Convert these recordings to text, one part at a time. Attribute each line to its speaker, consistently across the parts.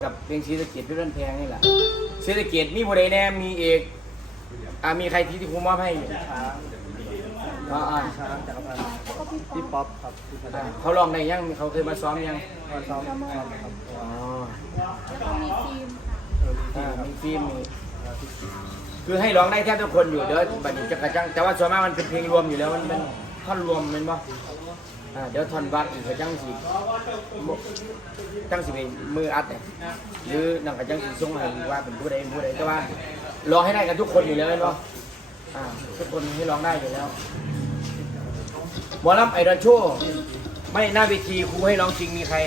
Speaker 1: กับเพลงศรีสะเกษเพื่อนแพงนี่แหละศรีสะเกษมีผู้ใดแน่มีเอกมีใครที่ครูมอบให้ช้างจักรพันธ์พี่ป๊อปครับเขาลองได้ยังเขาเคยมาซ้อมยังมาซ้อมครับอ๋อ
Speaker 2: แล้วก็มีฟิล์ม
Speaker 1: มีฟิล์มคือให้ร้องได้แทบทุกคนอยู่เดี๋ยวบัดนี้จะกระจังแต่ว่าส่วนมากมันเป็นเพลงรวมอยู่แล้วมันเป็นท่อนรวมเป็นป่ะเดี๋ยวท่อนวักอีกกระจังสีเป็นมืออัดเนี่ยหรือหนังกระจังสีส่งให้ว่าเป็นผู้ใดแต่ว่าร้องให้ได้กันทุกคนอยู่แล้วเนาะทุกคนให้ร้องได้อยู่แล้วหมอลำไอดอลโชว์ไม่หน้าเวทีครูให้ร้องจริงมีใคร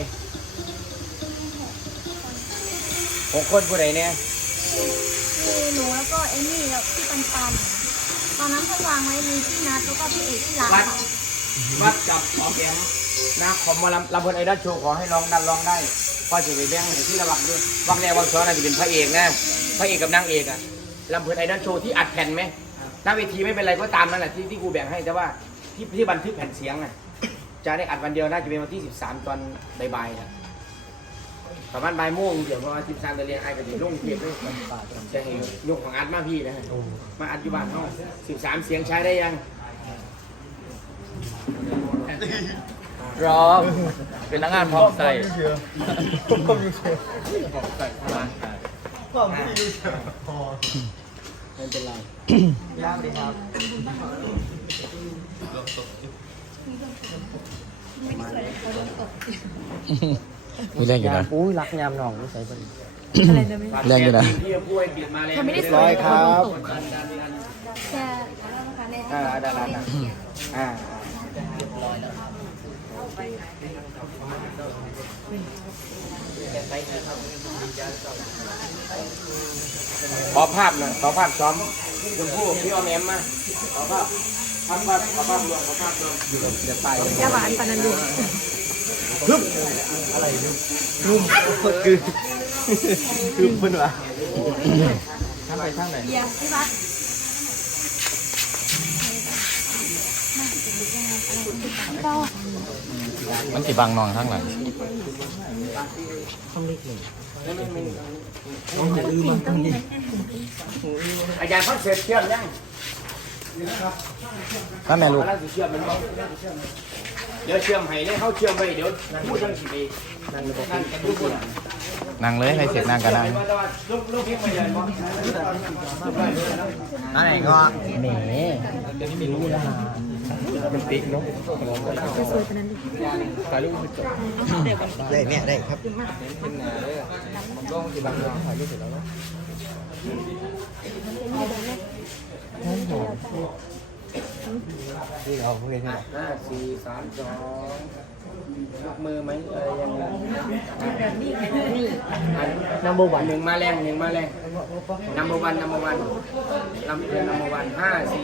Speaker 1: 6 คนผู้ใดเนี่ย
Speaker 2: คือหนูแล้วก็เอมี่แล้วพี่ปันตอนนั้นเพิ่งวางไว้มีพี่นัทแล้วก็พี่เอกที่ร้าน
Speaker 1: วัดกับออมแอมนะของมาลำเพลินไอดอลโชว์ขอให้ร้องได้พอจะไปแบ่งในที่ระวังด้วยวักแรกวักสองน่าจะเป็นพระเอกนะพระเอกกับนางเอกลำเพลินไอดอลโชว์ที่อัดแผ่นไหมหน้าเวทีไม่เป็นไรก็ตามนั่นแหละที่กูแบ่งให้แต่ว่าที่บันทึกแผ่นเสียงจะได้อัดวันเดียวน่าจะเป็นวันที่13ตอนบ่ายประมาณบ่ายโมงเดี๋ยวพอ13จะเรียนไอ้กับเด็กลุ่งเก็บด้วยจะเห็นยกของอัดมาพี่นะมาอัดอยู่บ้านเขา13เสียงใช้ได้ยัง
Speaker 3: รอเป็นนักงานพร้อมใส่
Speaker 1: พร้อมใส่ไม่เป็นไรย่างดีครับ
Speaker 3: มีแรงอยู่นะ
Speaker 1: อุ้ยรักยามหนองไม่ใส่บริ
Speaker 3: แรงอยู่นะ
Speaker 2: ทำไม่ได้
Speaker 1: ร้อยครับ
Speaker 2: แค่
Speaker 1: ดาราขอภาพหน่อยขอภาพซ้อมชมพู่พี่ออมแอมมาขอภาพรวมอยู่กับเดี๋ยวไป
Speaker 2: แค่หวานปานันดู
Speaker 1: ฮึบอะไรนุ่มคือเพื่อนวะทางไปทางไหน
Speaker 2: เยี่ยมพี่วัด
Speaker 3: มันสิบังนองทั้งหลัง
Speaker 1: อาจารย์เขาเสร็จเชื่อมยัง
Speaker 3: ถ้าแม่ลูก
Speaker 1: เชื่อมมันบ้างเดี๋ยวเชื่อมให้ได้เขาเชื่อมไปเดี๋ยวพูดจังสิไป
Speaker 3: นั่งเลยให้เสร็จนั่งกันนั่ง
Speaker 1: อะไรก็แหมเดี๋ยวนี้มีรู้แล้วมันติ๊กเนาะ
Speaker 2: จะสวยปานันดู
Speaker 1: ถ่ายรูปจบได้เนี่ยได้ครับเป็นหนาเลยมันก็ที่บางถ่ายรูปเสร็จแล้วเนาะนี่เอาเพื่อนที่ไหน5 4 3 2ยกมือไหมอะไรยังไงนัมเบอร์วัน1มาแรงนัมเบอร์วันลำเพลินนัมเบอร์วัน5 4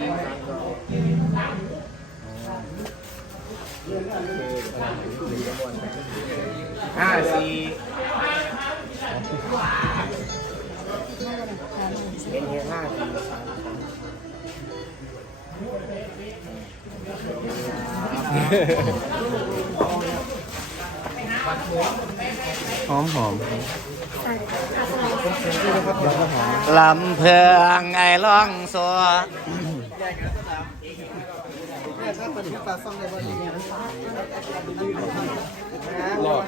Speaker 1: 3 2 5 4เป็นเฮ5 4
Speaker 3: หอมลำเพิงไอ้ล่องสัว
Speaker 1: หลอด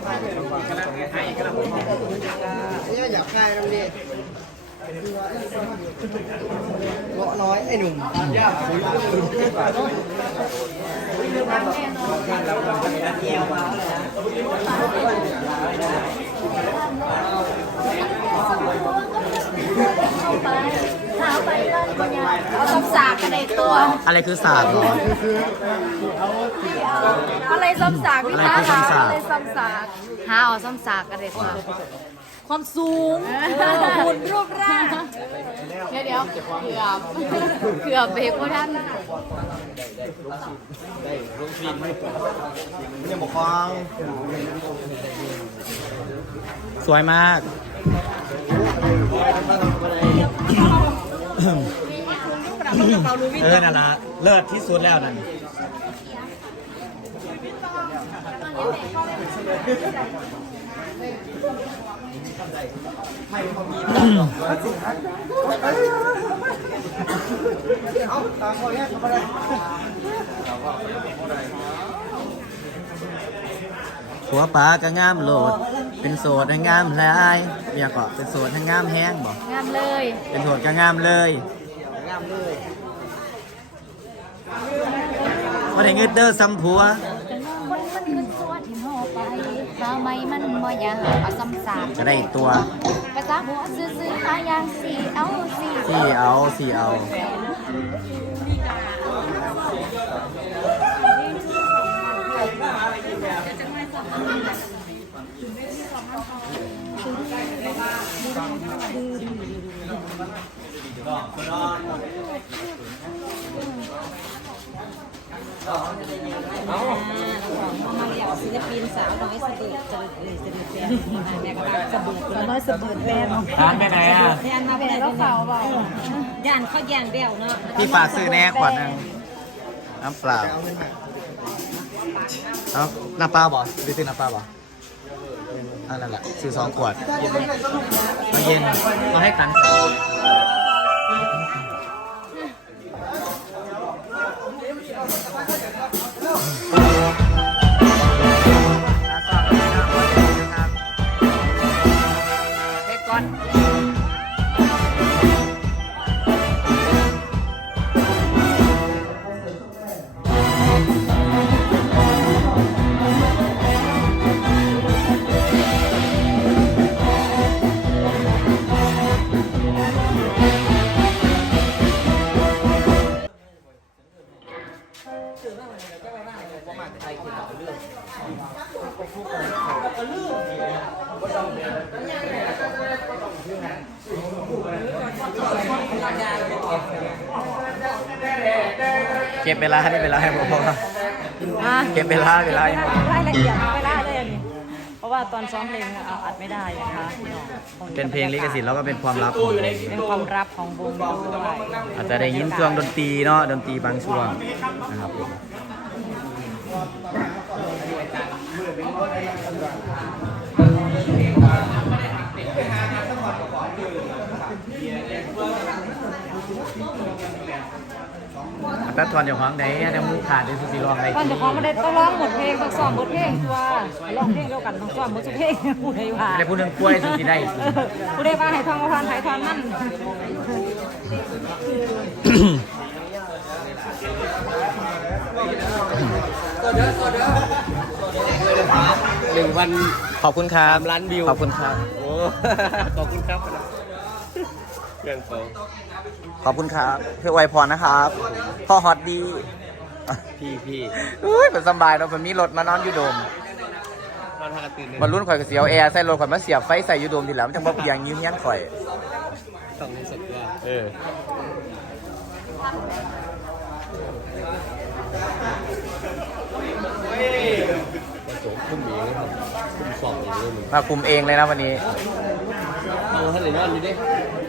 Speaker 1: นี่อยากง่ายตรงนี้เงาะน้อยไอ้หนุ่ม
Speaker 2: เอาส้มสากกระเด็ดตัว
Speaker 3: อะไรคือสากเหรอ
Speaker 2: อะไรส้มสากพี่คะอะไรส้มสาก
Speaker 4: หาเอาซ้ำสากกระเด็ดมาความสูงหุ่นรูปร่างเดี๋ยวเกือบเบรกว่าท่าน
Speaker 1: เนี่ยหมกฟาง
Speaker 3: สวยมากนั่นละเลิศที่สุดแล้วนั่น
Speaker 2: เ
Speaker 1: ไม่เขามี
Speaker 3: เอาตามคนนี้ทำอะไร
Speaker 5: หัวปลาก็งามโหลด เป็นโสดให้งามหลายเมียก็เป็นโสดให้งามแห้งบ่
Speaker 4: งามเลย
Speaker 5: เป็นโสดก็งามเลยว่าได้เงินเด้อซ้ำผัว
Speaker 4: คนมันขึ้นตัวที่ห่อไปข้าวไม่มันบ่อยากเอาซ้ำซาก
Speaker 5: ก็ได้อีกตัว
Speaker 4: ภาษาหัวซื้อๆหาอย่างสี่เอาสี่
Speaker 5: สี่เอา
Speaker 6: มาเรียกศิลปินสาวน้อยสะเบิดจะเลยสะเบิดแฟนแม่ก็รักสะเบิดสาวน้อยสะเบิดแฟน
Speaker 5: ร้านไปไหนอ่ะ
Speaker 6: แฟนมาแฟนก็เฝ้าเปล่าย่านเขาแย่งเดี่ยวเนาะ
Speaker 5: พี่ฝากซื้อแน่ขวดหนึงน้ำเปล่าเอาน้ำเปล่าบ่ไปซื้อน้ำเปล่าบ่นั่นแหละซื้อ2 ขวดมาเย็นมาให้ขันเฮ็ดก่อน เก็บเวลาให้ผมพอเก็บเวลาให้ผม
Speaker 6: รายละเอียดเวลาเลยอันนี้เพราะว่าตอนซ้อมเพลงเอาอัดไม่ได้นะคะพี่น้อง
Speaker 5: เป็นเพลงลิขสิทธิ์แล้วก็เป็นความลับของวง
Speaker 6: เป็นความลับของวงด้วย
Speaker 5: อาจจะได้ยินช่วงดนตรีเนาะดนตรีบางช่วงนะครับผมแป๊บทอนเดี๋ยวฟังได้เดี๋ยวมูขาดเดี๋ยวสุดที่ร้องได้
Speaker 6: ตอนเดี๋ยวของมาได้ต้องร้องหมดเพลงต้องซ้อมหมดเพลงตัวร้องเพลงเดียวกันต้องซ้อมหมดทุกเพลงพูดให้ว่า
Speaker 5: ไม่ได้พูดเรื่องกล้วยสุดที่ได้
Speaker 6: พูดได้ว่าให้ทองกระพานให้ทองนั่น
Speaker 5: ขอบคุณครับ
Speaker 3: ล้านวิว
Speaker 5: ขอบคุณครับ
Speaker 3: โอ้ขอบคุณครับเรื่องเขา
Speaker 5: ขอบคุณครับเพื่ออวยพรนะครับพ่อฮอตดี
Speaker 3: พี่
Speaker 5: อุ้ยเป็นสบายเนาะผมมีรถมานอนอยู่โดม
Speaker 3: นอนทางตื่นเลย
Speaker 5: บรรลุนข่อยกับเสียวแอร์ใส่รถข่อยมาเสียบไฟใส่ยูโดมทีหลังมันจะมาเบียงยืมยันข่อย
Speaker 3: ต้องรู้สึกว่าประจบคุ้มเองครับคุ้มสอบเองเลยมึง
Speaker 5: มาคุมเองเลยนะวันนี้
Speaker 3: เอาท่านไหนนอนอยู่ดิ